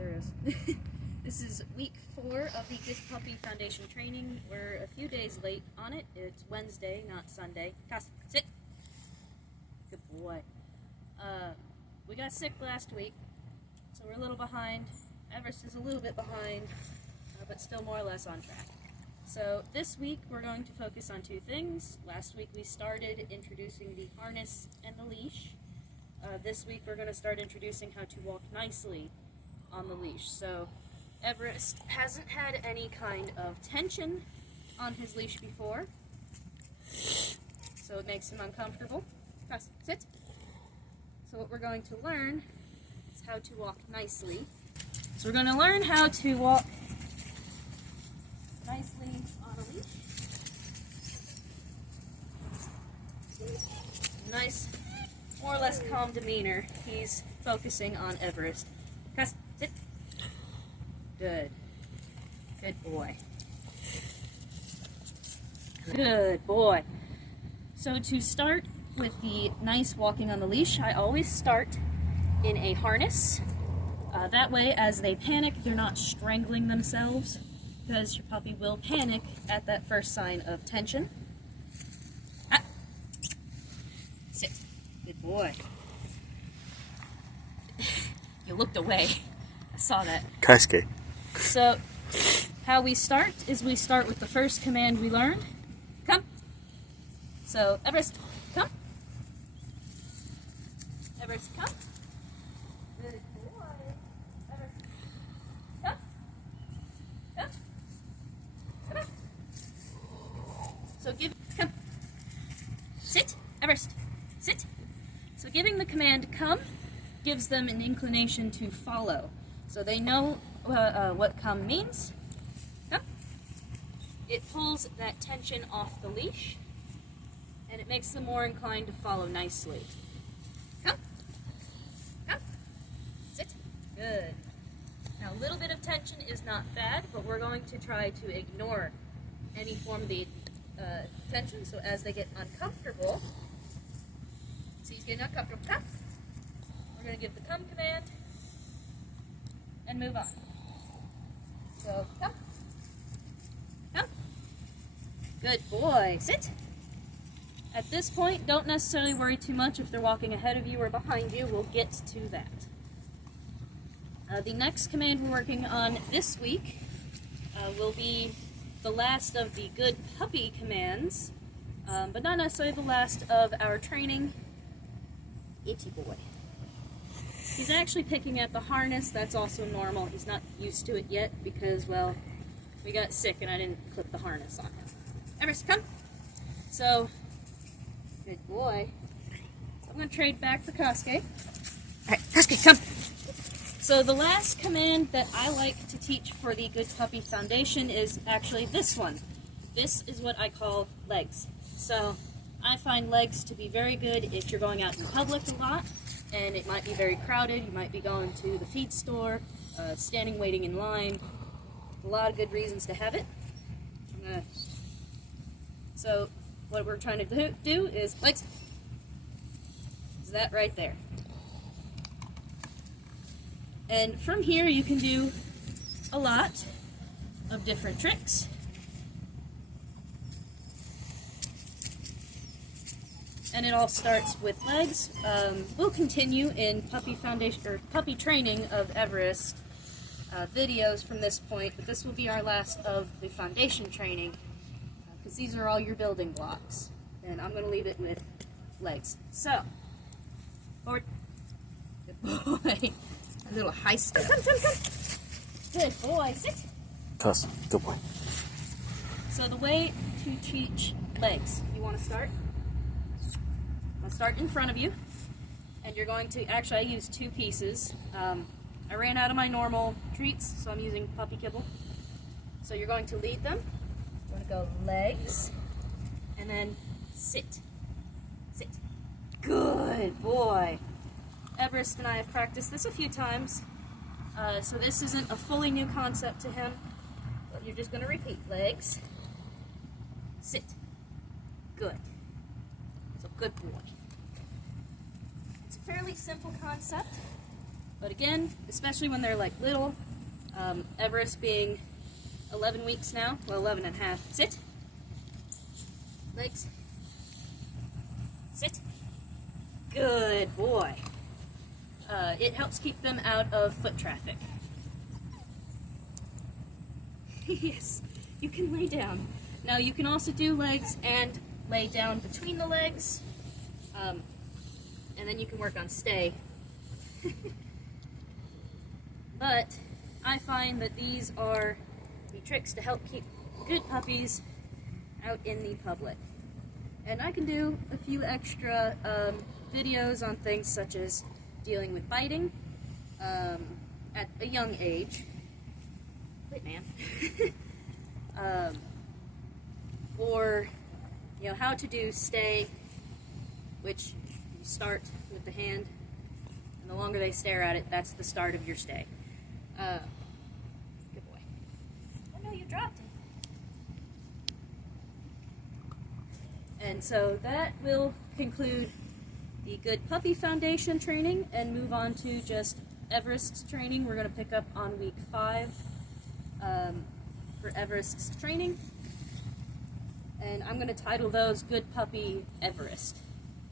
there it is. This is week 4 of the Good Puppy Foundation training. We're a few days late on it. It's Wednesday, not Sunday. Cass, sit. Good boy. We got sick last week, so we're a little behind. Everest is a little bit behind, but still more or less on track. So this week we're going to focus on 2 things. Last week we started introducing the harness and the leash. This week we're going to start introducing how to walk nicely on the leash. So Everest hasn't had any kind of tension on his leash before, so it makes him uncomfortable. Press, sit. So what we're going to learn is how to walk nicely. So we're going to learn how to walk nicely on a leash. Nice, more or less calm demeanor. He's focusing on Everest. Press, sit. Good. Good boy. Good boy. So to start with the nice walking on the leash, I always start in a harness. That way, as they panic, they're not strangling themselves, because your puppy will panic at that first sign of tension. Ah. Sit. Good boy. You looked away. I saw that. Cascade. So, how we start is we start with the first command we learned. Come. So, Everest, come. Everest, come. Good boy. Everest, come. Come. Come on. So, come. Sit. Everest, sit. So, giving the command come gives them an inclination to follow. So they know what come means. Come. It pulls that tension off the leash, and it makes them more inclined to follow nicely. Come. Come. Sit. Good. Now, a little bit of tension is not bad, but we're going to try to ignore any form of the tension. So as they get uncomfortable, see he's getting uncomfortable. Come. We're going to give the come command and move on. So, come. Come. Good boy. Sit. At this point, don't necessarily worry too much if they're walking ahead of you or behind you. We'll get to that. The next command we're working on this week will be the last of the good puppy commands, but not necessarily the last of our training. Itchy boy. He's actually picking at the harness. That's also normal. He's not used to it yet because, well, we got sick and I didn't clip the harness on him. Everest, come. So, good boy. I'm going to trade back for Cascade. All right, Cascade, come. So the last command that I like to teach for the Good Puppy Foundation is actually this one. This is what I call legs. So I find legs to be very good if you're going out in public a lot, and it might be very crowded. You might be going to the feed store, standing waiting in line. A lot of good reasons to have it. So what we're trying to do is legs. Is that right there. And from here you can do a lot of different tricks. And it all starts with legs. We'll continue in puppy foundation or puppy training of Everest videos from this point, but this will be our last of the foundation training because these are all your building blocks. And I'm going to leave it with legs. So, forward. Good boy. A little high step. Come. Good boy. Sit. Cuss. Good boy. So the way to teach legs, you want to start? I'll start in front of you, and you're going to, actually I use 2 pieces. I ran out of my normal treats, so I'm using puppy kibble. So you're going to lead them. You're going to go legs, and then sit. Sit. Good boy. Everest and I have practiced this a few times, so this isn't a fully new concept to him, but you're just going to repeat. Legs, sit. Good. So good boy. It's a fairly simple concept, But again, especially when they're like little, Everest being 11 weeks now, well, 11 and a half. Sit. Legs. Sit. Good boy. It helps keep them out of foot traffic. Yes, you can lay down. Now you can also do legs and lay down between the legs, and then you can work on stay. But I find that these are the tricks to help keep good puppies out in the public. And I can do a few extra videos on things such as dealing with biting at a young age. Wait, man. Or, you know, how to do stay, which you start with the hand, and the longer they stare at it, that's the start of your stay. Good boy. Oh no, you dropped it. And so that will conclude the Good Puppy Foundation training and move on to just Everest's training. We're going to pick up on week 5 for Everest's training. And I'm going to title those Good Puppy Everest.